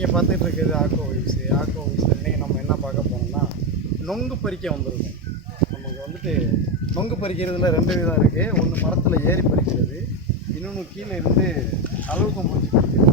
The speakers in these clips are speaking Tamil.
நீங்கள் பார்த்துட்டு இருக்கிறது ஆக்கோ வாய்ஸ் இன்றைக்கி நம்ம என்ன பார்க்க போனோம்னா நொங்கு பறிக்க வந்திருக்கோம். நமக்கு வந்துட்டு நொங்கு பறிக்கிறதுல 2 விதம் இருக்குது. ஒன்று மரத்தில் ஏறி பறிக்கிறது, இன்னொன்று கீழே இருந்து அளவுக்கு முடிச்சு பறிக்கிறது.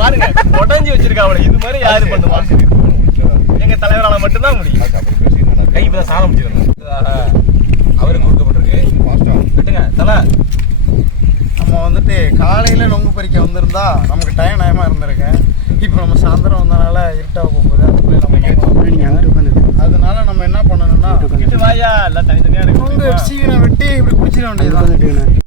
பாருங்க உடஞ்சி வச்சிருக்காங்க. இது மாதிரி யாரு பண்ணுவா? எங்க தலைவரால மட்டும்தான் முடியும். கை இப்பதான் சாணம் முடிச்சிடணும். அவருக்கு கொடுக்கப்பட்டிருக்கு. விட்டுங்க தலை. நம்ம வந்துட்டு காலையில் நொங்கு பறிக்க வந்திருந்தா நமக்கு டைமாக இருந்திருக்கேன். இப்போ நம்ம சாயந்தரம் வந்தனால இருட்டாக போகுது. அதனால நம்ம என்ன பண்ணணும்னா வாயா எல்லாம் தனித்தனியா இருக்கு. நொங்கு சீனை வெட்டி இப்படி குடிச்சிட வேண்டியதுதான்.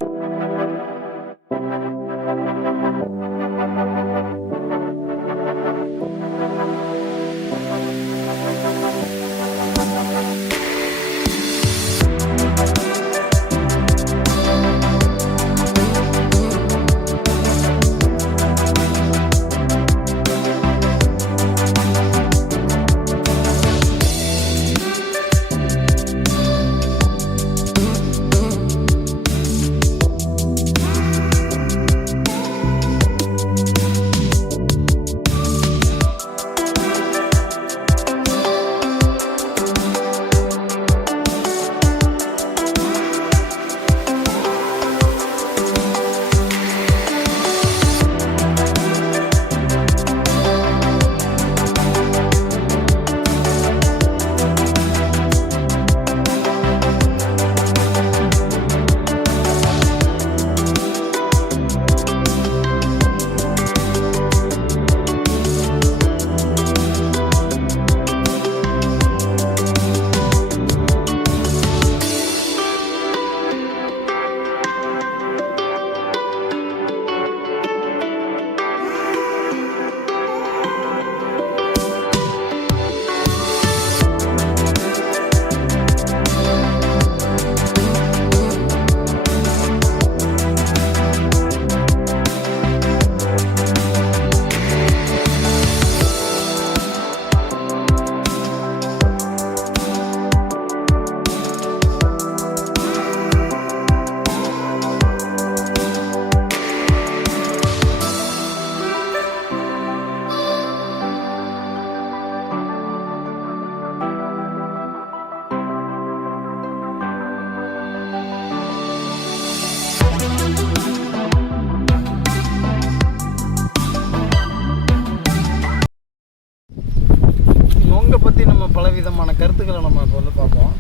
பற்றி நம்ம பலவிதமான கருத்துக்களை நம்ம இப்போ வந்து பார்ப்போம்.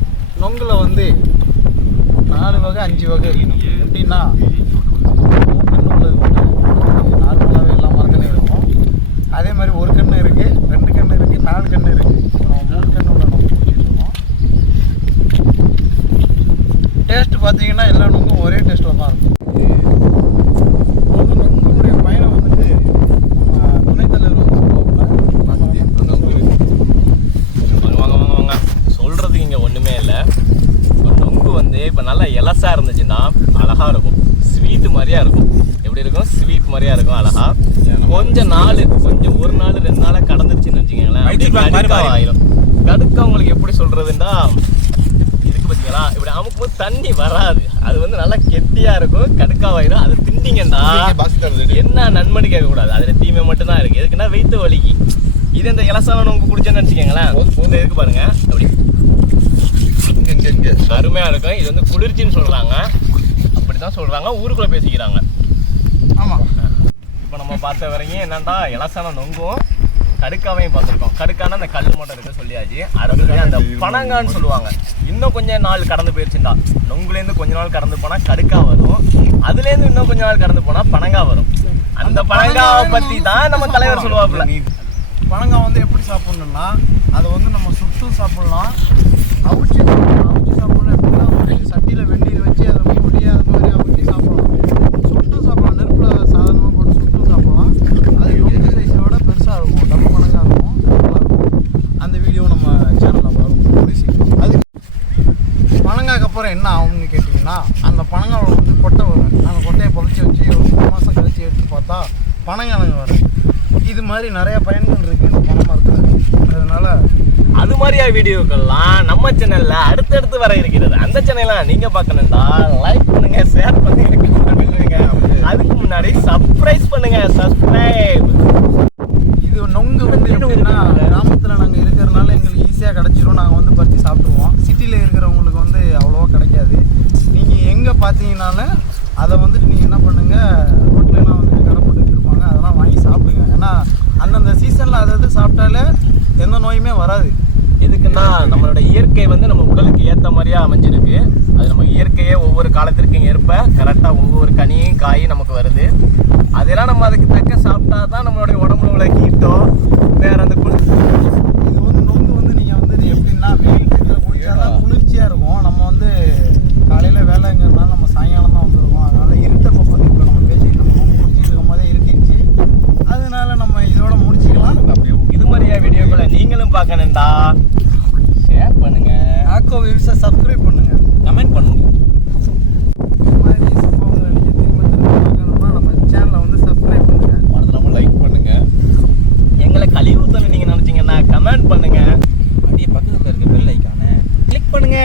நொங்கில் வந்து 4 வகை 5 வகை இருக்கணும். எப்படின்னா கண்ணு உள்ளது ஒன்று, நார்மலாகவே எல்லா மரத்துலையும் இருக்கும். அதே மாதிரி ஒரு கன்று இருக்குது, 2 கன்று இருக்குது, 4 கன்று இருக்குது. நம்ம 3 கன்று உள்ள நொங்கு பிடிச்சிட்ருக்கோம். டேஸ்ட்டு பார்த்தீங்கன்னா எல்லா நொங்கும் ஒரே டேஸ்ட்டில் தான் இருக்கும். நொங்குடைய பயணம் வந்துட்டு நம்ம துணைத் தலைவர் வாங்க சொல்கிறதுக்கு இங்கே ஒன்றுமே இல்லை. நொங்கு வந்து இப்போ நல்லா எலசா இருந்துச்சுன்னா அழகாக இருக்கும், ஸ்வீட் மாதிரியா இருக்கும். எப்படி இருக்கும்? ஸ்வீட் மாதிரியா இருக்கும், அழகா. கொஞ்சம் ஒரு நாள் 2 நாளாக கடந்துருச்சுன்னு வச்சுக்கோங்களேன், கடுக்கா ஆயிரும். கடுக்கா உங்களுக்கு எப்படி சொல்கிறதுன்னா இதுக்கு பார்த்தீங்களா, இப்படி அமுக்கும்போது தண்ணி வராது, அது வந்து நல்லா கெட்டியாக இருக்கும், கடுக்காவாயிரும். அது திண்டிங்கன்னா என்ன நன்மணி கேட்கக்கூடாது, அதில் தீமை மட்டும்தான் இருக்குது. எதுக்குன்னா வெயித்த வலிக்கு. இது இந்த இலசான நொங்கு குடிச்சேன்னு நினச்சிக்கோங்களேன், இந்த இதுக்கு பாருங்க அப்படி அருமையாக இருக்கும். இது வந்து குளிர்ச்சின்னு சொல்கிறாங்க, அப்படி தான் சொல்கிறாங்க, ஊருக்குள்ளே பேசிக்கிறாங்க. ஆமாம். இப்போ நம்ம பார்த்த வரைக்கும் என்னன்னா இலசான நொங்கும் கடுக்காவையும் பார்த்துருக்கோம். கடுக்கானா அந்த கல் மட்டும் இருக்கு சொல்லியாச்சு. அடுத்தது அந்த பனங்கான்னு சொல்லுவாங்க. இன்னும் கொஞ்சம் நாள் கடந்து போயிடுச்சுண்டா, நொங்குலேருந்து கொஞ்ச நாள் கடந்து போனால் கடுக்கா வரும், அதுலேருந்து இன்னும் கொஞ்ச நாள் கடந்து போனால் பனங்கா வரும். அந்த பனங்காவை பற்றி தான் நம்ம தலைவர் சொல்லுவாப்புல. பனங்காய் வந்து எப்படி சாப்பிட்ணுன்னா, அதை வந்து நம்ம சுட்டும் சாப்பிட்லாம், அவிச்சு சாப்பிடணும். எப்படின்னா ஒரு சட்டியில் வெந்நீர் வச்சு அதை மூடி அது மாதிரி அவிச்சு சாப்பிடலாம், சுட்டும் சாப்பிடலாம். நெருப்பில் சாதாரணமாக போட்டு சுட்டும் சாப்பிடலாம். அது நொங்கு சைஸோட பெருசாக இருக்கும், டப்பு பனங்காய் இருக்கும், நல்லாயிருக்கும். அந்த வீடியோ நம்ம சேனலில் வரும் கூடிய சீக்கிரம். அது பனங்காய்க்கு அப்புறம் என்ன ஆகும்னு கேட்டிங்கன்னா, அந்த பனங்காவில் வந்து கொட்டை வரும். அந்த கொட்டையை புதைச்சி வச்சு ஒரு 3 மாதம் கழிச்சு எடுத்து பார்த்தா பனங்கிழங்கு வரும். இது மாதிரி நிறைய பயன்கள் இருக்குது இந்த பனை மரத்தில். அதனால அது மாதிரியா வீடியோக்கள்லாம் நம்ம சேனல்ல அடுத்தடுத்து வர இருக்கிறது. அந்த சேனல்லாம் நீங்க பார்க்கணும்னா லைக் பண்ணுங்க, ஷேர் பண்ணுங்க, அதுக்கு முன்னாடி சப்ஸ்கிரைப் பண்ணுங்க. சப்ஸ்கிரைப். இது நொங்கு வந்து எப்படின்னா, கிராமத்தில் நாங்கள் இருக்கிறதுனால எங்களுக்கு ஈஸியாக கிடச்சிரும். நாங்கள் வந்து பறித்து சாப்பிட்ருவோம். சிட்டியில் இருக்கிறவங்களுக்கு வந்து அவ்வளோவா கிடைக்காது. நீங்கள் எங்கே பார்த்தீங்கன்னாலும் அதை வந்துட்டு நீங்கள் என்ன பண்ணுங்கள், ரோட்லலாம் வந்துட்டு கடை போட்டு வச்சுருப்பாங்க, அதெல்லாம் வாங்கி சாப்பிடுங்க. ஏன்னா அந்தந்த சீசனில் அதை சாப்பிட்டாலே எந்த நோயுமே வராது. எதுக்குன்னா நம்மளோட இயற்கை வந்து நம்ம உடலுக்கு ஏற்ற மாதிரியா அமைஞ்சிருக்கு. அது நம்ம இயற்கையே ஒவ்வொரு காலத்திற்கும் ஏற்ப கரெக்டாக ஒவ்வொரு கனியும் காயும் நமக்கு வருது. அதெல்லாம் நம்ம அதுக்கு தக்க சாப்பிட்டா தான் நம்மளுடைய உடம்புல உள்ள ஹீட்டோ வேற அந்த இது வந்து நொங்கு வந்து நீங்கள் வந்து எப்படின்னா வெயில் டைமில் குடிச்சா தான் குளிர்ச்சியாக இருக்கும். நம்ம வந்து காலையில் வேலைங்கிறதுனால நம்ம சாயங்காலம் தான் வந்துருக்கோம். அதனால இருட்டப்போ பார்த்து இப்போ நம்ம பேசிட்டு நம்ம நொங்கு குடிச்சிட்டு இருக்கும் போதே இருந்துச்சு. அதனால நம்ம இதோட முடிச்சிக்கலாம். இது மாதிரியா வீடியோக்களை நீங்களும் பார்க்கணும்டா ஷேர் பண்ணுங்க, ஆக்கோ வியூஸை சப்ஸ்கிரைப் பண்ணுங்க, கமெண்ட் பண்ணுங்க. இது மாதிரி சம்பவங்களை நீங்கள் திரும்ப பார்க்கணும்னா நம்ம சேனலை வந்து சப்ஸ்கிரைப் பண்ணுங்க, மறந்துடாம லைக் பண்ணுங்க. எங்களை கழிவு தண்ணி நீங்கள் நினச்சிங்கன்னா கமெண்ட் பண்ணுங்க. அப்படியே பக்கத்தில் இருக்க பெல் ஐக்கானை கிளிக் பண்ணுங்க.